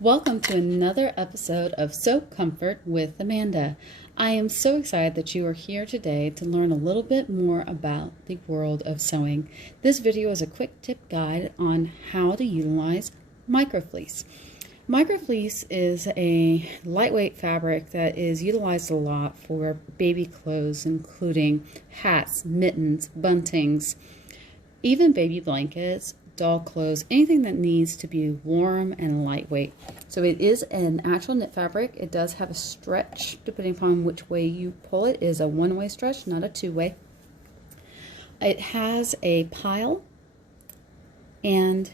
Welcome to another episode of Sew Comfort with Amanda. I am so excited that you are here today to learn a little bit more about the world of sewing. This video is a quick tip guide on how to utilize microfleece. Microfleece is a lightweight fabric that is utilized a lot for baby clothes, including hats, mittens, buntings, even baby blankets, doll clothes, anything that needs to be warm and lightweight. So it is an actual knit fabric. It does have a stretch depending upon which way you pull it. It is a one-way stretch, not a two-way. It has a pile and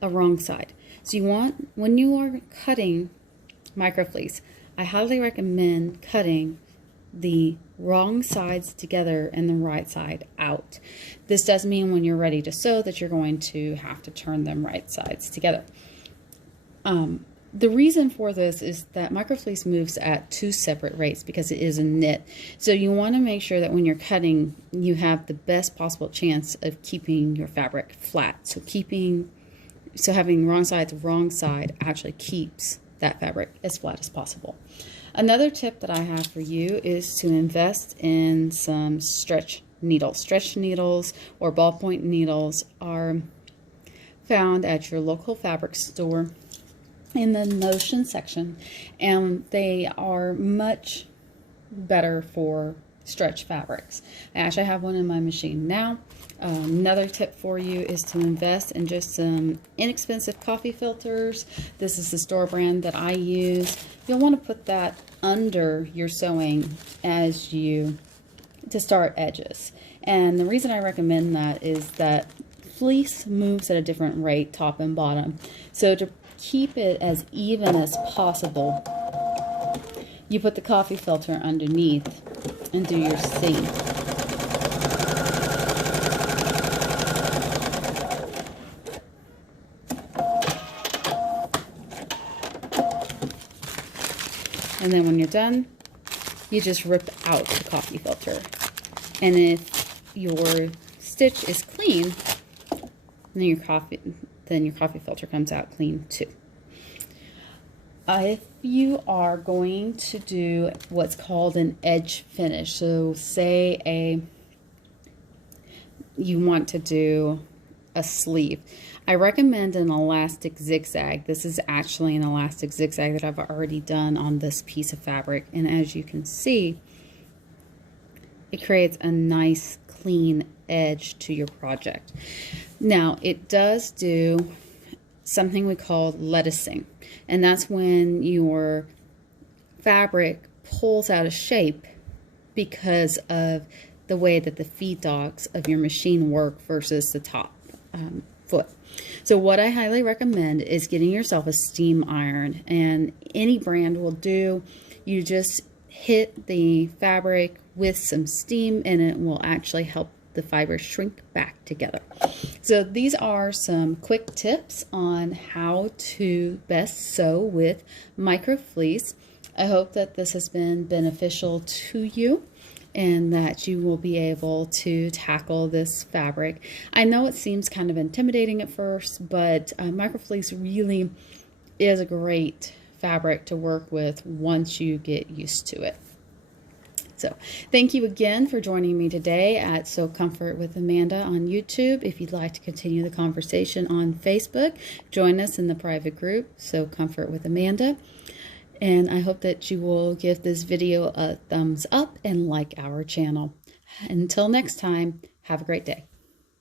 a wrong side. So you want, when you are cutting microfleece, I highly recommend cutting the wrong sides together and the right side out. This does mean when you're ready to sew that you're going to have to turn them right sides together. The reason for this is that microfleece moves at two separate rates because it is a knit. So you want to make sure that when you're cutting, you have the best possible chance of keeping your fabric flat. So having wrong side actually keeps that fabric as flat as possible. Another tip that I have for you is to invest in some stretch needles. Stretch needles or ballpoint needles are found at your local fabric store in the notion section, and they are much better for stretch fabrics. I actually have one in my machine now. Another tip for you is to invest in just some inexpensive coffee filters. This is the store brand that I use. You'll want to put that under your sewing as you to start edges. And the reason I recommend that is that fleece moves at a different rate, top and bottom. So to keep it as even as possible, you put the coffee filter underneath and do your seam. And then when you're done, you just rip out the coffee filter. And if your stitch is clean, then your coffee filter comes out clean too. If you are going to do what's called an edge finish, so say you want to do a sleeve, I recommend an elastic zigzag. This is actually an elastic zigzag that I've already done on this piece of fabric, and as you can see, it creates a nice clean edge to your project. Now it does do something we call lettucing, and that's when your fabric pulls out of shape because of the way that the feed dogs of your machine work versus the top foot. So what I highly recommend is getting yourself a steam iron, and any brand will do. You just hit the fabric with some steam and it will actually help the fibers shrink back together. So these are some quick tips on how to best sew with microfleece. I hope that this has been beneficial to you and that you will be able to tackle this fabric. I know it seems kind of intimidating at first, but microfleece really is a great fabric to work with once you get used to it. So thank you again for joining me today at Sew Comfort with Amanda on YouTube. If you'd like to continue the conversation on Facebook, join us in the private group, Sew Comfort with Amanda. And I hope that you will give this video a thumbs up and like our channel. Until next time, have a great day.